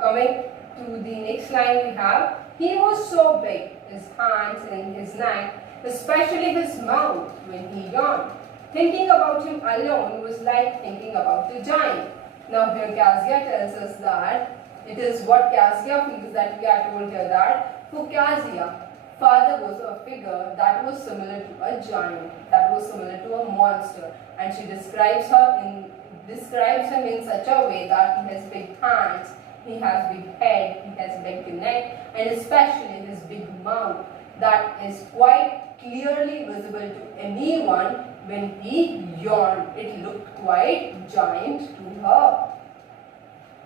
Coming to the next line we have, he was so big, his hands and his neck, especially his mouth when he yawned. Thinking about him alone was like thinking about the giant. Now here Cassia tells us that it is what Cassia feels, that we are told here that for Cassia, father was a figure that was similar to a giant, that was similar to a monster, and she describes him in such a way that he has big hands, he has big head, he has big neck, and especially his big mouth that is quite clearly visible to anyone when he yawned. It looked quite giant to her.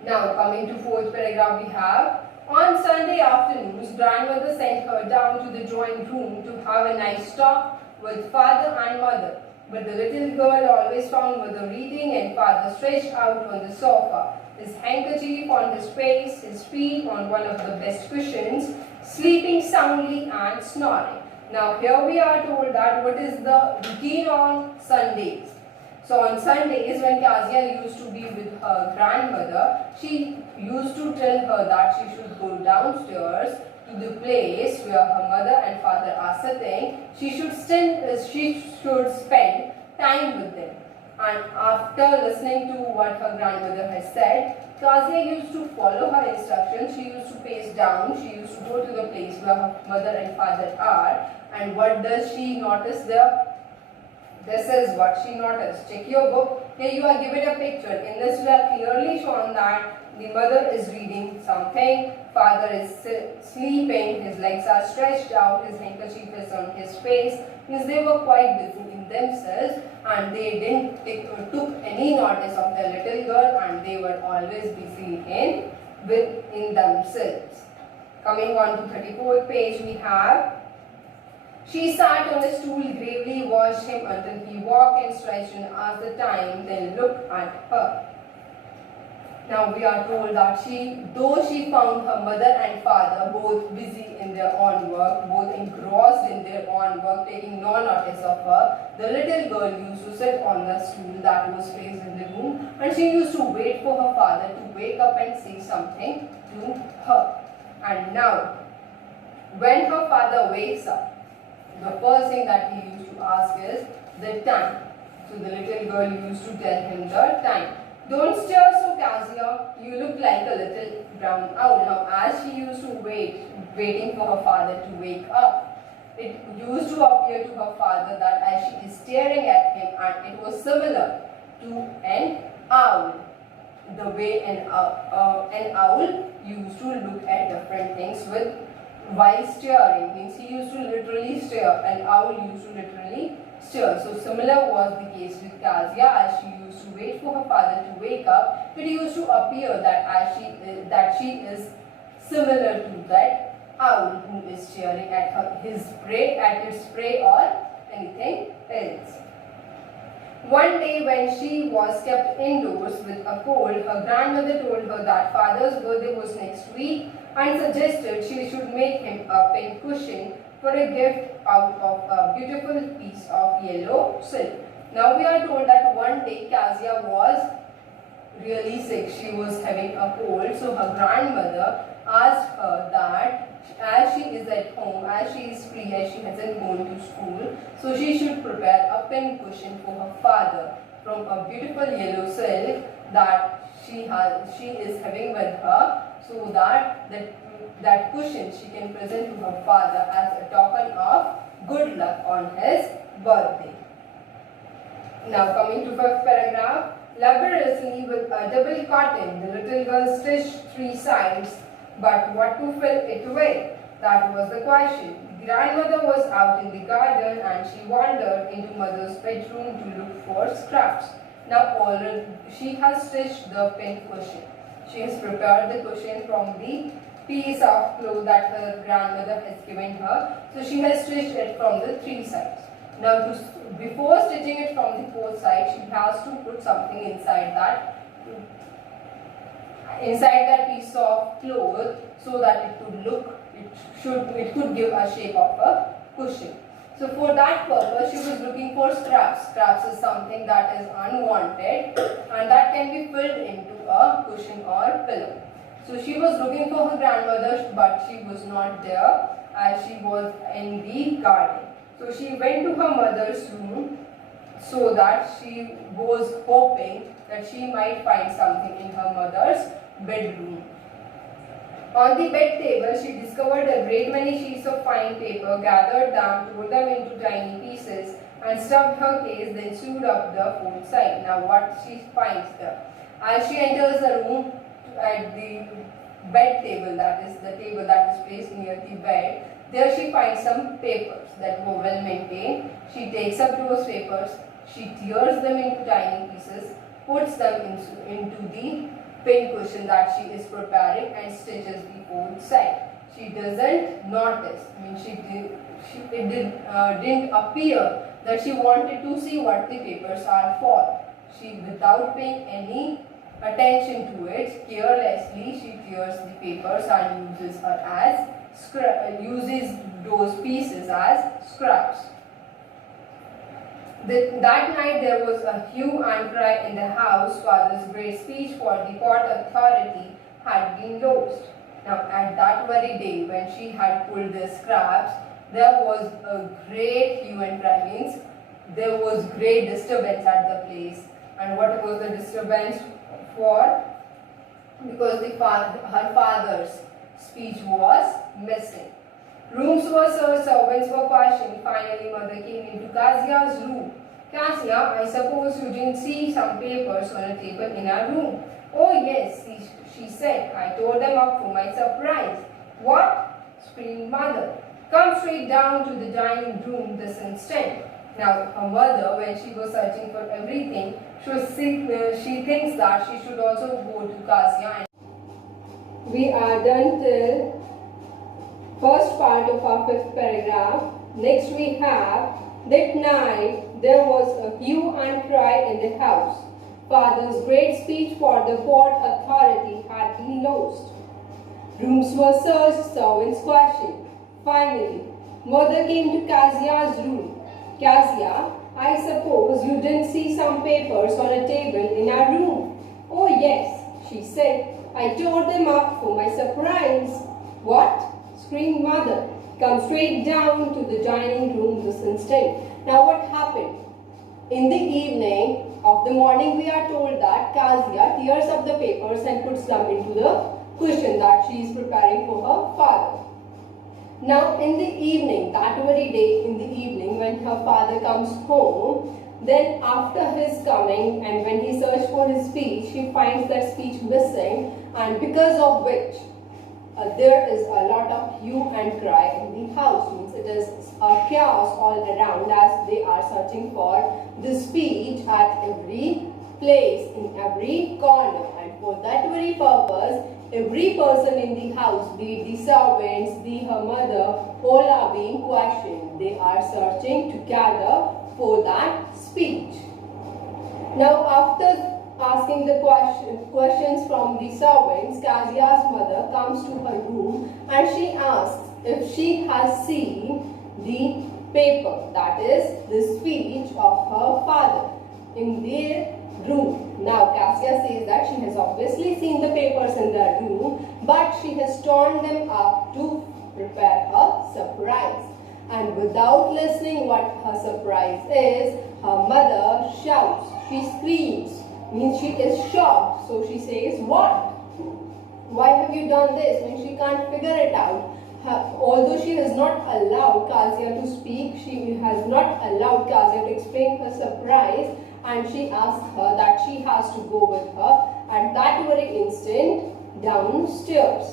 Now coming to fourth paragraph we have, on Sunday afternoons, grandmother sent her down to the drawing room to have a nice talk with father and mother. But the little girl always found mother reading and father stretched out on the sofa, his handkerchief on his face, his feet on one of the best cushions, sleeping soundly and snoring. Now here we are told that what is the routine on Sundays. So on Sundays, when Cassia used to be with her grandmother, she used to tell her that she should go downstairs to the place where her mother and father are sitting. She should spend time with them. And after listening to what her grandmother has said, Cassia used to follow her instructions. She used to pace down. She used to go to the place where her mother and father are. And what does she notice there? This is what she noticed. Check your book. Here you are given a picture. In this we are clearly shown that the mother is reading something, father is sleeping, his legs are stretched out, his handkerchief is on his face. Means they were quite busy in themselves and they didn't took any notice of the little girl, and they were always busy in themselves. Coming on to 34th page we have, she sat on a stool, gravely watched him until he walked and stretched and asked the time, then looked at her. Now we are told that though she found her mother and father both busy in their own work, both engrossed in their own work, taking no notice of her, the little girl used to sit on the stool that was placed in the room, and she used to wait for her father to wake up and say something to her. And now, when her father wakes up, the first thing that he used to ask is the time. So the little girl used to tell him the time. Don't stir so, Cassia, you look like a little brown owl. Now as she used to waiting for her father to wake up, it used to appear to her father that as she is staring at him, and it was similar to an owl. The way an owl used to look at different things while staring, means he used to literally stare, an owl used to literally stare. So similar was the case with Cassia. As she used to wait for her father to wake up, it used to appear that she is similar to that owl who is staring at its prey or anything else. One day when she was kept indoors with a cold, her grandmother told her that father's birthday was next week and suggested she should make him a pink cushion for a gift out of a beautiful piece of yellow silk. Now we are told that one day Cassia was really sick. She was having a cold, so her grandmother asked her that as she is at home, as she is free, as she hasn't gone to school, so she should prepare a pin cushion for her father from a beautiful yellow silk that she is having with her, so that cushion she can present to her father as a token of good luck on his birthday. Now coming to 5th paragraph, laboriously with a double cotton, the little girl stitched 3 sides. But what to fill it with? That was the question. Grandmother was out in the garden and she wandered into mother's bedroom to look for scraps. Now already she has stitched the pin cushion. She has prepared the cushion from the piece of cloth that her grandmother has given her. So she has stitched it from the 3 sides. Now before stitching it from the 4th side, she has to put something inside that piece of cloth so that it could give a shape of a cushion. So for that purpose, she was looking for scraps. Scraps is something that is unwanted and that can be filled into a cushion or pillow. So she was looking for her grandmother, but she was not there as she was in the garden. So she went to her mother's room so that she was hoping that she might find something in her mother's bedroom. On the bed table, she discovered a great many sheets of fine paper, gathered them, tore them into tiny pieces, and stuffed her case, then sewed up the fourth side. Now what she finds there? As she enters the room at the bed table, that is the table that is placed near the bed, there she finds some papers that were well maintained. She takes up those papers, she tears them into tiny pieces, puts them into the pin cushion that she is preparing and stitches the fourth side. She doesn't notice, it didn't appear that she wanted to see what the papers are for. She, without paying any attention to it, carelessly she tears the papers and uses those pieces as scraps. That night there was a hue and cry in the house. Father's great speech for the Port Authority had been lost. Now at that very day when she had pulled the scraps, there was a great hue and cry, means there was great disturbance at the place. And what was the disturbance for? Because her father's speech was missing. Rooms were searched, servants were questioned. Finally, mother came into Kazia's room. Kazia, I suppose you didn't see some papers on a table in our room. Oh yes, she said. I tore them up for my surprise. What? Screamed mother. Come straight down to the dining room this instant. Now, her mother, when she was searching for everything, she thinks that she should also go to Kazia. We are done till first part of our fifth paragraph. Next we have, that night there was a hue and cry in the house. Father's great speech for the Port Authority had been lost. Rooms were searched, servants questioned. Finally, mother came to Kazia's room. Kazia, I suppose you didn't see some papers on a table in our room. Oh yes, she said. I tore them up for my surprise. What? Screamed mother. Come straight down to the dining room this instant. Now what happened? In the evening of the morning, we are told that Kazia tears up the papers and puts them into the cushion that she is preparing for her father. Now in the evening, that very day in the evening, when her father comes home, then after his coming and when he searched for his speech, he finds that speech missing, and because of which there is a lot of hue and cry in the house. Means it is a chaos all around as they are searching for the speech at every place, in every corner. And for that very purpose, every person in the house, be it the servants, her mother, all are being questioned. They are searching together for that speech. Now after asking the questions from the servants, Kazia's mother comes to her room and she asks if she has seen the paper, that is the speech of her father, in their room. Now Kazia says that she has obviously seen the papers in their room, but she has torn them up to prepare her surprise. And without listening what her surprise is, her mother shouts, she screams, means she is shocked. So she says, what? Why have you done this? When she can't figure it out. Although she has not allowed Kazia to speak, she has not allowed Kazia to explain her surprise, and she asks her that she has to go with her at that very instant downstairs.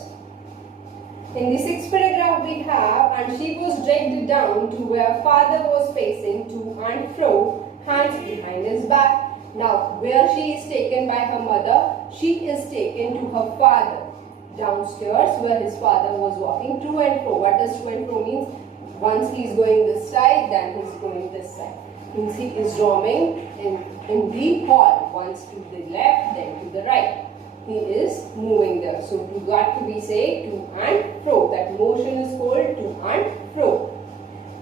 In the sixth paragraph we have, and she was dragged down to where father was pacing to and fro, hands behind his back. Now, where she is taken by her mother, she is taken to her father. Downstairs, where his father was walking to and fro. What does to and fro means? Once he is going this side, then he is going this side. Means he is roaming in the hall. Once to the left, then to the right. He is moving there. So, to that we say to and fro. That motion is called to and fro.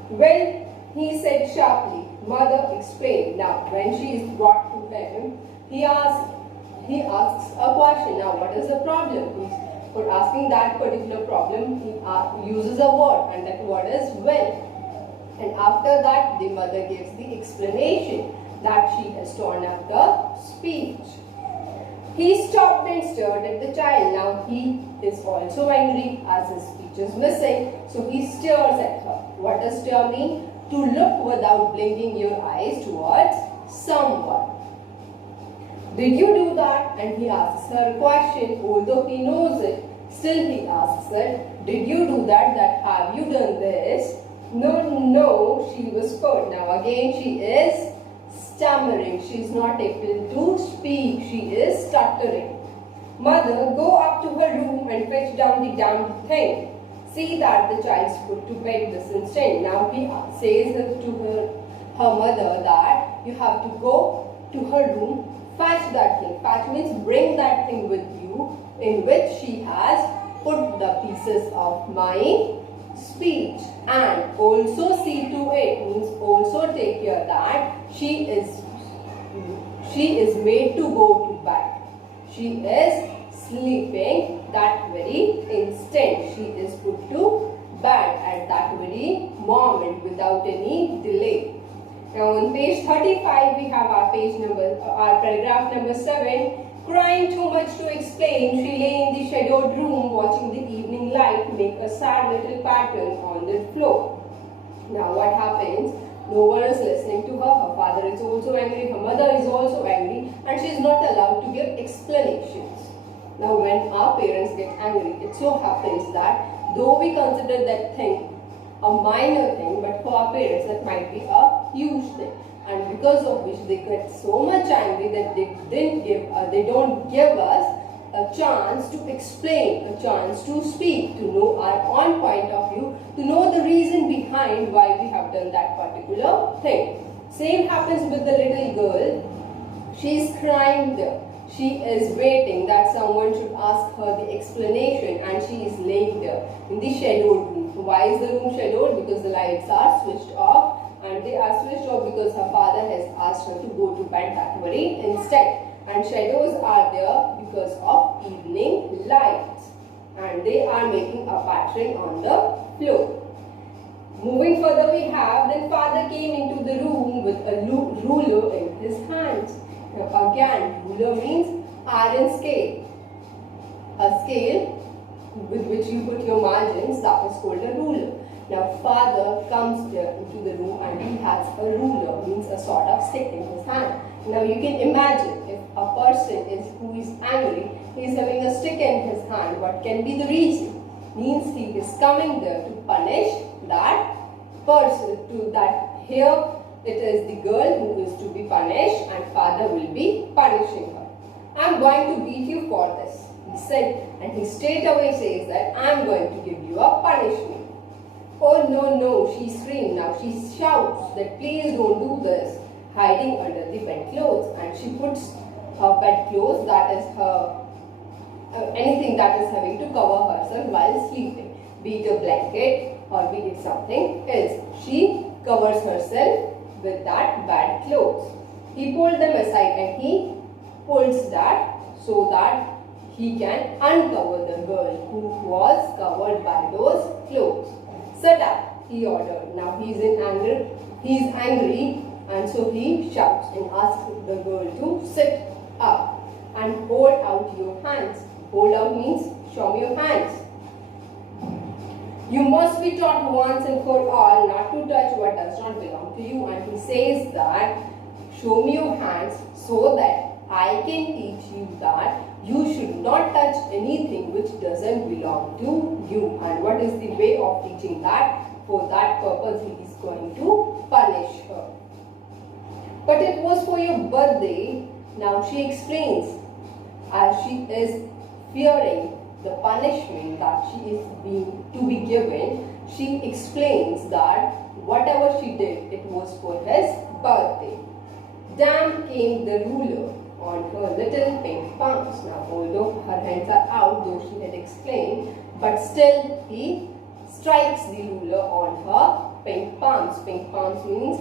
Well, he said sharply. Mother explained. Now, when she is brought to him, he asks a question. Now, what is the problem? For asking that particular problem, he uses a word, and that word is when. And after that, the mother gives the explanation that she has torn up the speech. He stopped and stared at the child. Now he is also angry as his speech is missing. So he stares at her. What does stare mean? To look without blinking your eyes towards someone. Did you do that? And he asks her a question. Although he knows it, still he asks her, did you do that? That have you done this? No, she whispered. Now again she is stammering. She is not able to speak. She is stuttering. Mother, go up to her room and fetch down the damned thing. See that the child is put to bed this instant. Now he says to her mother that you have to go to her room, fetch that thing. Fetch means bring that thing with you in which she has put the pieces of my speech, and also see to it means also take care that she is made to go to bed. She is sleeping that very instant. She is put to bed at that very moment without any delay. Now on page 35 we have our paragraph number 7. Crying too much to explain, she lay in the shadowed room watching the evening light make a sad little pattern on the floor. Now what happens? No one is listening to her. Her father is also angry, her mother is also angry, and she is not allowed to give explanations. Now when our parents get angry, it so happens that though we consider that thing a minor thing, but for our parents that might be a huge thing. And because of which they get so much angry that they don't give us a chance to explain, a chance to speak, to know our own point of view, to know the reason behind why we have done that particular thing. Same happens with the little girl. She is crying there. She is waiting that someone should ask her the explanation, and she is laying there in the shadowed room. Why is the room shadowed? Because the lights are switched off. And they are switched off because her father has asked her to go to bed that very instant. And shadows are there because of evening lights. And they are making a pattern on the floor. Moving further we have, then father came into the room with a ruler in his hands. Now again, ruler means iron scale. A scale with which you put your margins, that is called a ruler. Now father comes there into the room and he has a ruler, means a sort of stick in his hand. Now you can imagine if a person who is angry, he is having a stick in his hand, what can be the reason? Means he is coming there to punish that person, here it is the girl who is to be punished and father will be punishing her. I am going to beat you for this, he said, and he straight away says that I am going to give you a punishment. Oh no, she screamed. Now she shouts that please don't do this, hiding under the bedclothes, and she puts her bedclothes, that is her anything that is having to cover herself while sleeping, be it a blanket or be it something else. She covers herself with that bed clothes. He pulled them aside and he pulls that so that he can uncover the girl who was covered by those clothes. Sit up, he ordered. Now he is angry, and so he shouts and asks the girl to sit up and hold out your hands. Hold out means show me your hands. You must be taught once and for all not to touch what does not belong to you. And he says that show me your hands so that I can teach you that you should not touch anything which doesn't belong to you. And what is the way of teaching that? For that purpose he is going to punish her. But it was for your birthday. Now she explains, as she is fearing the punishment that she is to be given, she explains that whatever she did, it was for his birthday. Down came the ruler on her little pink palms. Now, although her hands are out, though she had explained, but still he strikes the ruler on her pink palms. Pink palms means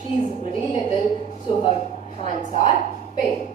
she is very little, so her hands are pink.